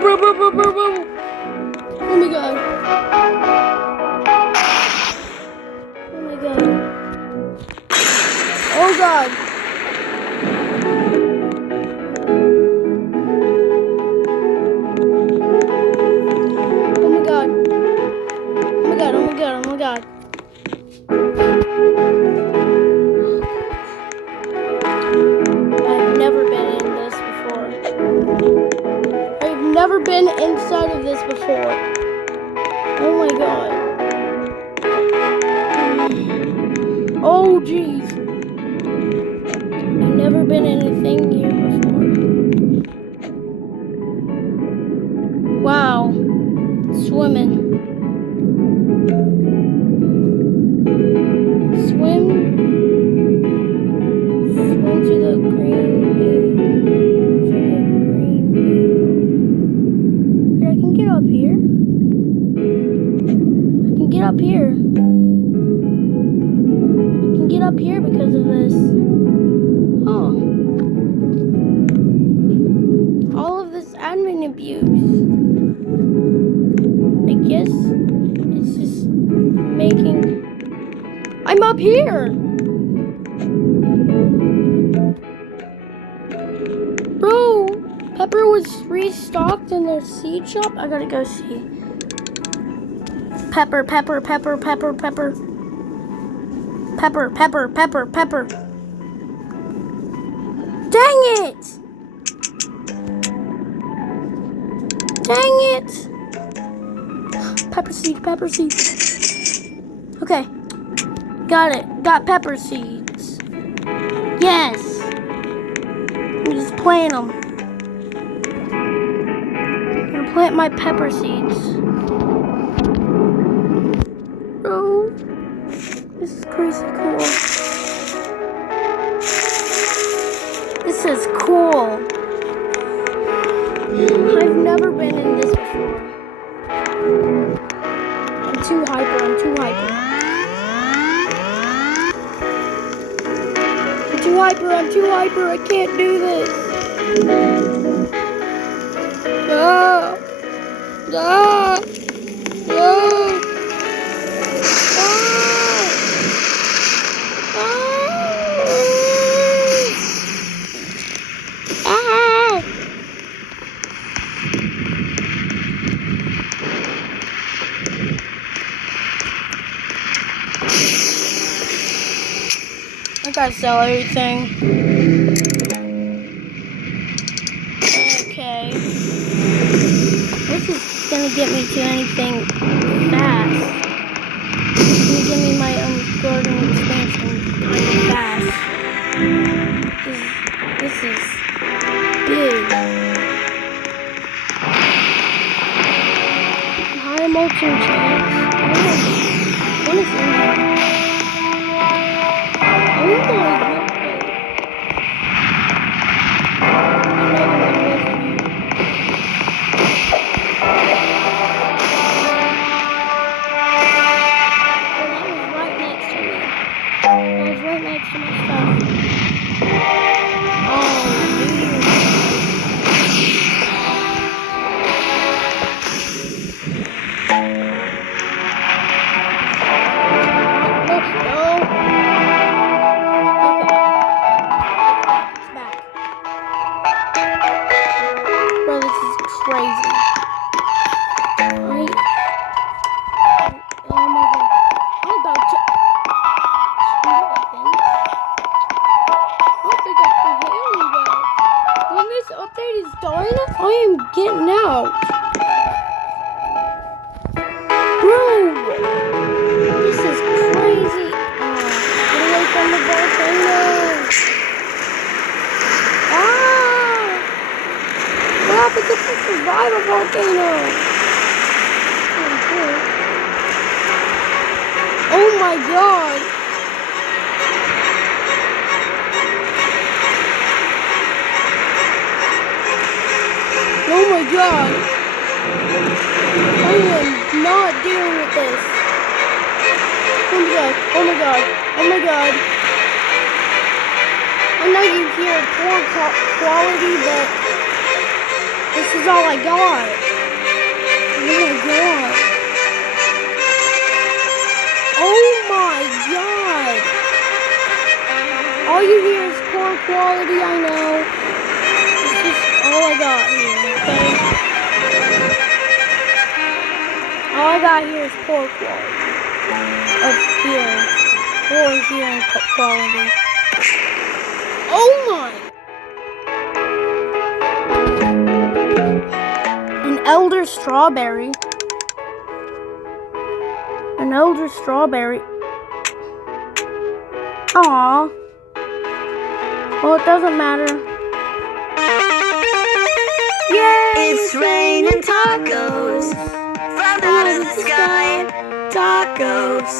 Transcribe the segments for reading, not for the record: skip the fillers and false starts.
Oh my god. Oh my god. Oh god. Oh my god. Oh my god, oh my god, oh my god. I've never been in this before. I've never been inside of this before. Oh my god. Oh jeez. I've never been in a thing here before. Wow. Swimming. Swim to the green bean. I can get up here. I can get up here. I can get up here because of this. Oh. All of this admin abuse. I guess it's just making... I'm up here! Bro, Pepper was restocked in their seed shop. I gotta go see. Pepper. Dang it! Dang it! Pepper seed. Okay. Got it. Got pepper seeds. Yes. Let me just plant them. I'm gonna plant my pepper seeds. Oh, this is crazy cool. This is cool. I've never been in this before. I'm too hyper. I'm too hyper. I can't do this. Ah! Ah! Ah! I gotta sell everything. Okay. This is gonna get me to anything fast. It's gonna give me my garden expansion kind of fast. This is big. High mulching chance. What is in there? Oh my god. I am getting out. Bro, this is crazy. Get away from the volcano. What happens if we survive a volcano? Oh my god. Oh my god. I am not dealing with this. Oh my god. Oh my god. Oh my god. I know you hear poor quality, but This is all I got. Oh my god. All you hear is poor quality, I know. This is all I got here, okay? All I got here is poor quality. Up here. Poor hearing quality. Oh my! An elder strawberry. An elder strawberry. Aww. Well, it doesn't matter. Yay! It's raining tacos from out of the sky. Tacos.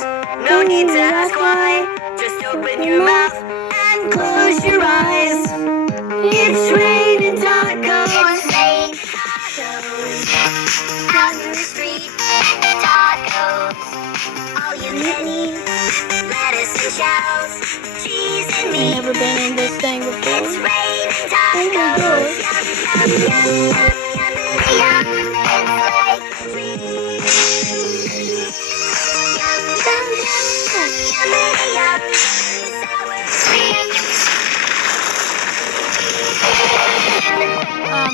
No need to ask why. Just open your mouth and close your eyes. It's raining tacos. Tacos. Out in the street. Tacos. All you need. Lettuce and shells. Cheese and meat. I've never been in this thing before. It's raining tacos. Yum, yum, yum, yum, yum, yum. It's like sweet. Yum, yum, yum, yum, yum, sour sweet.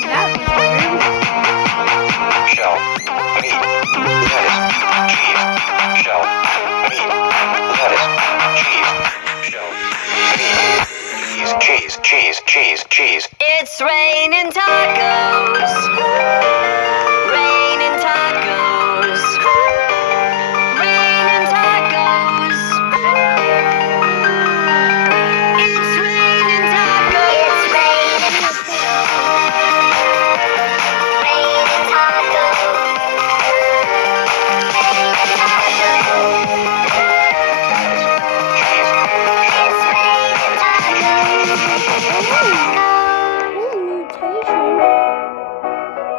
That was weird. Shell, meat, lettuce, cheese, shell, meat, lettuce, cheese, shell, meat, cheese. It's raining tacos. Raining tacos. Raining tacos. It's raining tacos. It's raining tacos.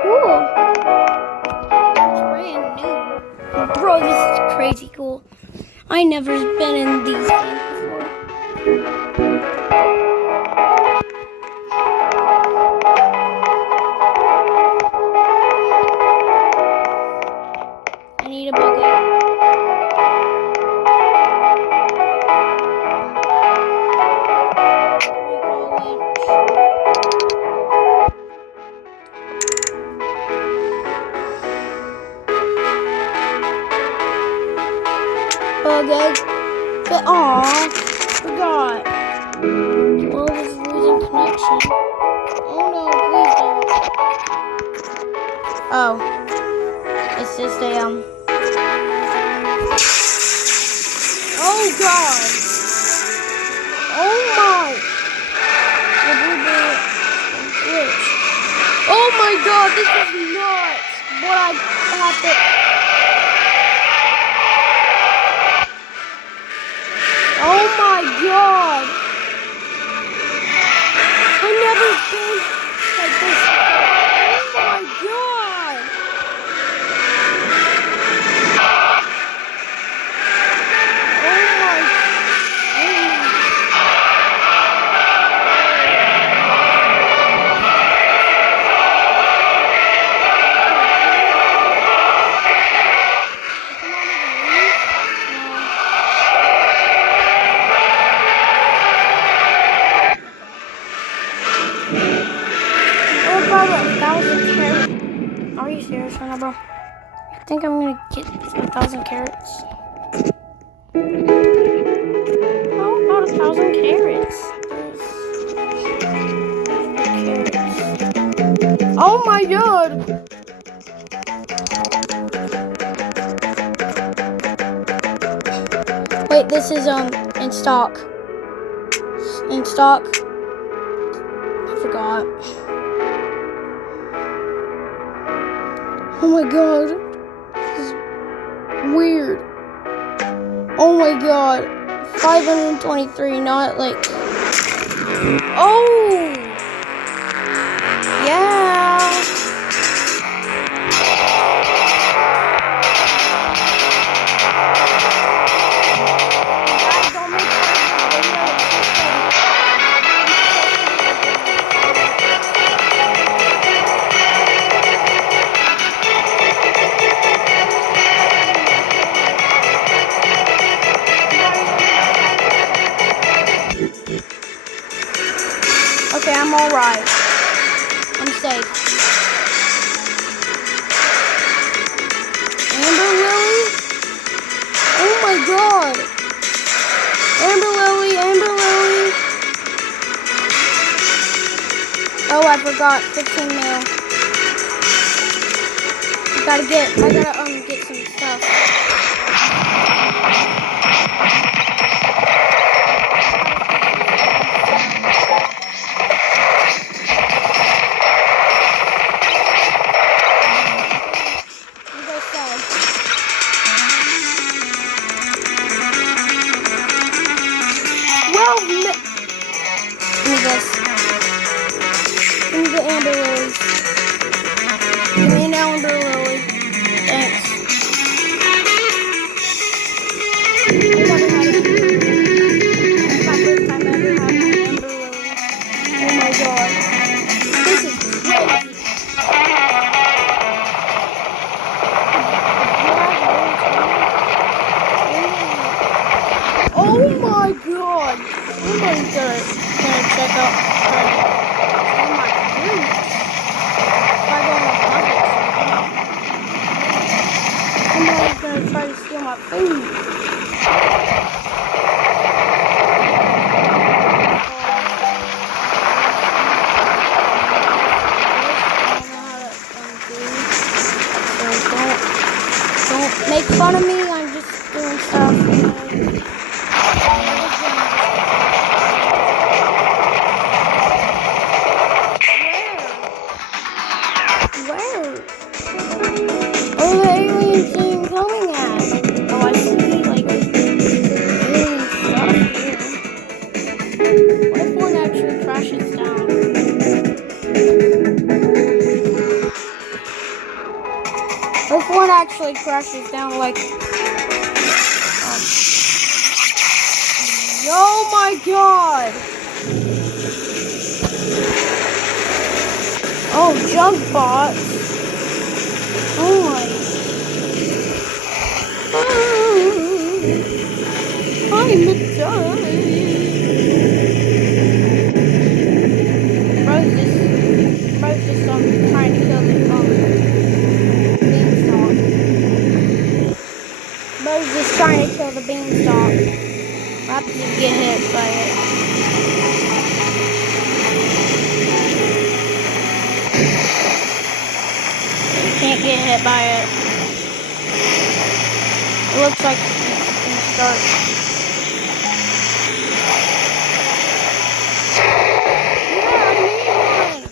Cool. It's brand new. Bro, this is crazy cool. I never been in these games before. I need a bucket. Bucket. Aw, forgot. World is losing connection. Oh no, please don't. Oh. It's just a, Oh god! Oh my! The blueberry glitch. Oh my god, this is nuts! What I have to... Oh my god! I've never been like this before. Oh my god! Are you serious right now, bro? I think I'm gonna get 1,000 carrots. How about 1,000 carrots? Oh my god! Wait, this is in stock. In stock. I forgot. Oh my god. This is weird. Oh my god. 523, not like... Oh! Yeah! Guys, don't make fun of this video. forgot 15 mil. I gotta get some stuff. You go sell. 12 mil. Give me this. Give me the amber lilies. Give me an amber lily. Thanks. I never had an amber lily. It's my first time ever having an amber lily. Oh my god. This is crazy. Oh my god. Somebody's gonna check out my fruits. If I go on a budget, somebody's gonna try to steal my food. Don't make fun of me. I'm just doing stuff. Where? Oh, the alien team coming at? Oh, I see, like, alien stuff here. What if one actually crashes down? What if one actually crashes down, like, oh my god! Oh, junk bots. Oh my. I'm a dog. Bro's just trying to kill the beanstalk. Bro's just trying to kill the beanstalk. I'll have to get hit by it. Can't get hit by it. It looks like it's gonna start. Yeah, I need one.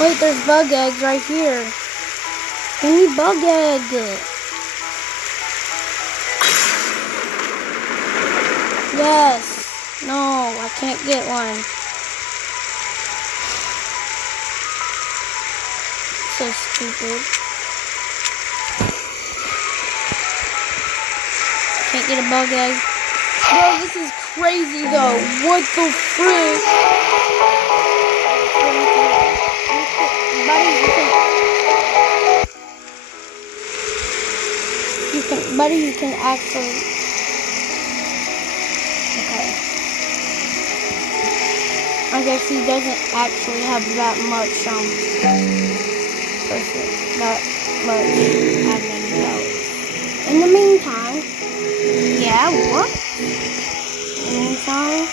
Wait, there's bug eggs right here. Give me bug egg. Yes. No, I can't get one. So stupid. Can't get a bug egg. Bro, this is crazy though. What the frick? Buddy, you can actually. Okay. I guess he doesn't actually have that much admin though. In the meantime, yeah, what? In the meantime,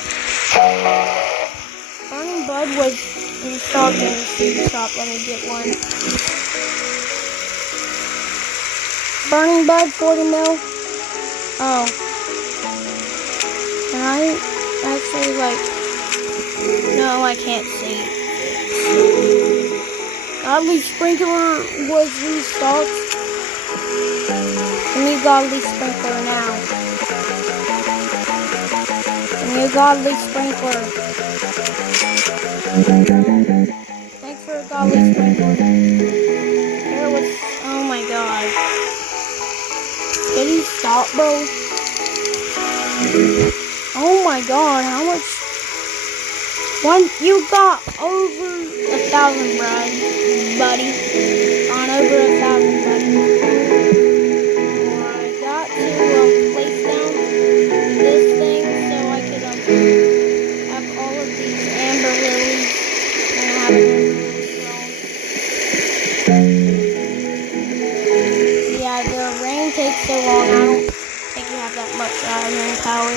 Burning Bud was installed in the seed shop. Let me get one. Burning Bud, 40 mil. Oh. Can I actually, like... No, I can't see. Godly Sprinkler was restocked. Give me a Godly Sprinkler now. Give me a Godly Sprinkler. Thanks for a Godly Sprinkler. There was... Oh my god. Did he stop, bro? Oh my god, how much? You got over 1,000, buddy. On over 1,000, buddy. I got to place down this thing so I could have all of these amber lilies and have an amber lily that much admin power.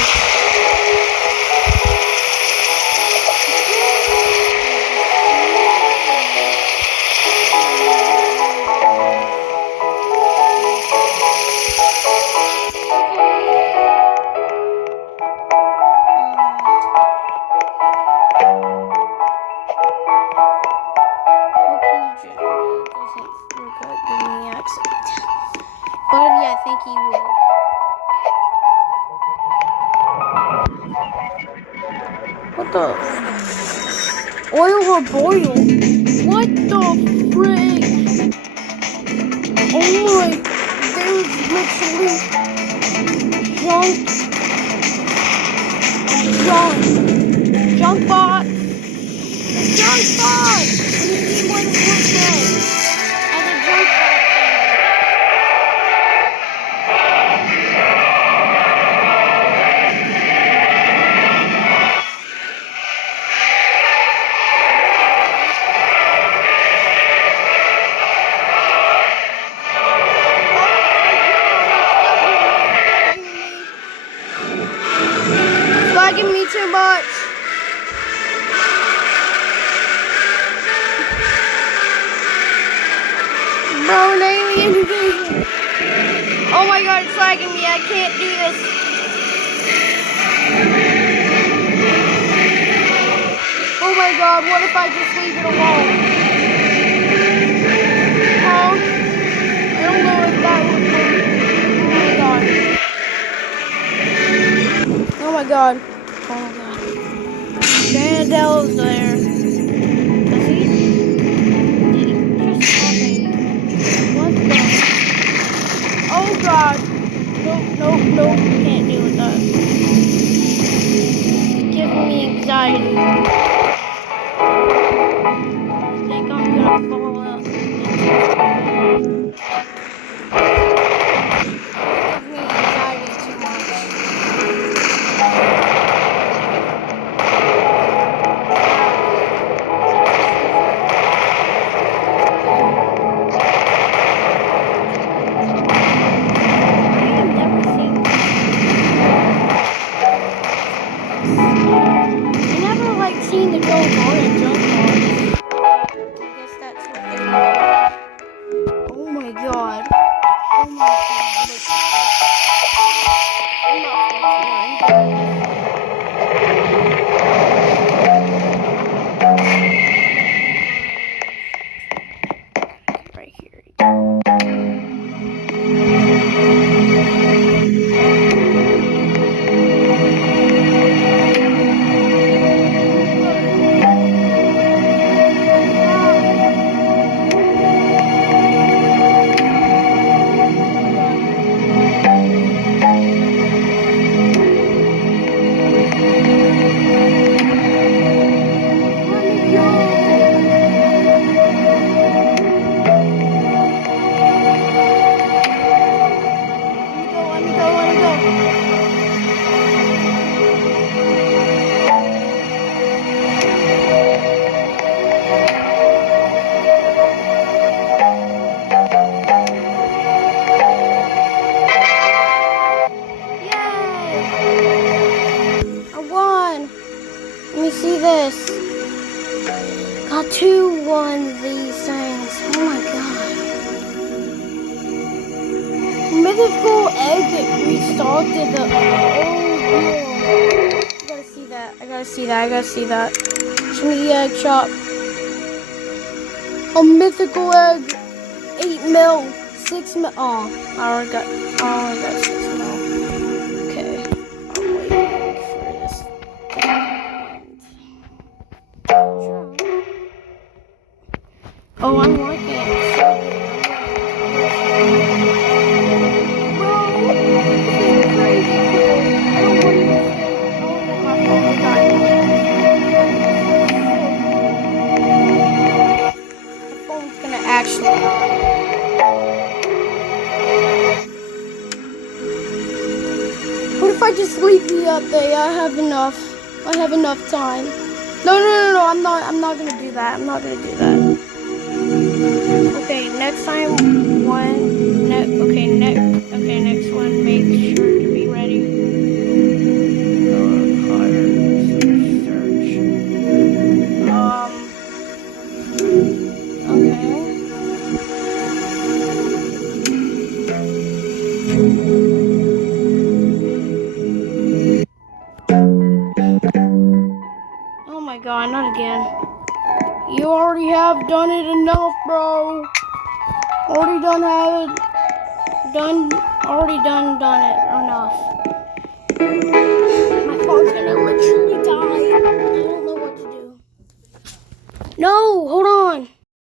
But yeah, I think he would. What the? Oil or boil? What the frick? Oh my, there's literally junk bot. Junk bot! And you see what it looks like as a junk bot. Lagging me too much. Bro, an alien invasion. Oh my god, it's lagging me. I can't do this. Oh my god, what if I just leave it alone? Huh? I don't know if that would work. Oh my god. Oh my god. Dandel's there. Does he? Did he just have a... What the? Oh god. Nope. Can't deal with that. It's giving me anxiety. I think I'm gonna fall out. It's giving me anxiety too much. Seen the gold on and jump on. I guess that's what they are. Oh my god. Oh my god. I'm not right here. See this. Got 2 1 these things. Oh my god. Mythical egg restarted the I gotta see that. Show me the egg shop. A mythical egg. 8 mil. 6 mil. Oh, I only got 6 mil. Okay. I'm waiting for this. Oh, I'm working. Bro, this is crazy cool. I don't want this thing. Oh my god. The phone's gonna actually die. What if I just leave the update? I have enough time. No, I'm not gonna do that. Okay, next time next one, make sure to be ready. not again. You already have done it enough, bro. Already done it enough. My phone's gonna literally die. I don't know what to do. No, hold on.